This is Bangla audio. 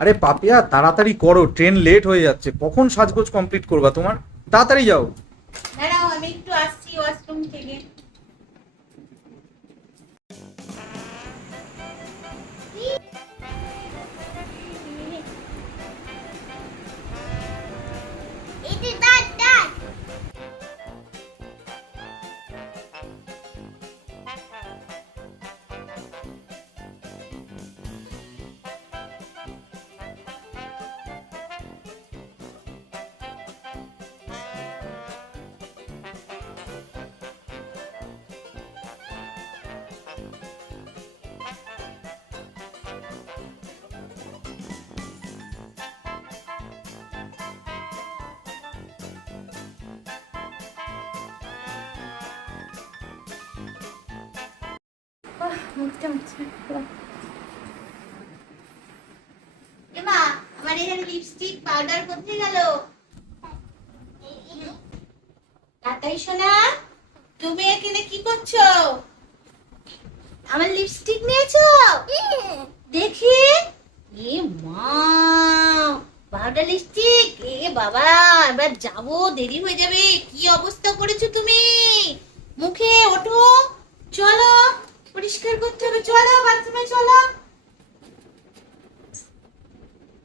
আরে পাপিয়া, তাড়াতাড়ি করো, ট্রেন লেট হয়ে যাচ্ছে। কখন সাজগোজ কমপ্লিট করবা তোমার? তাড়াতাড়ি যাও। দাঁড়াও, আমি একটু আসছি ওয়াশরুম থেকে। মুখটা মুছে এমা, আমার এখানে লিপস্টিক পাউডার কোথায় গেল? তাতাই সোনা, তুমি এখানে কি করছো? আমার লিপস্টিক নিয়েছো? দেখি। এ মা, পাউডার লিপস্টিক! এ বাবা, এবার যাবো, দেরি হয়ে যাবে। কি অবস্থা করেছো তুমি?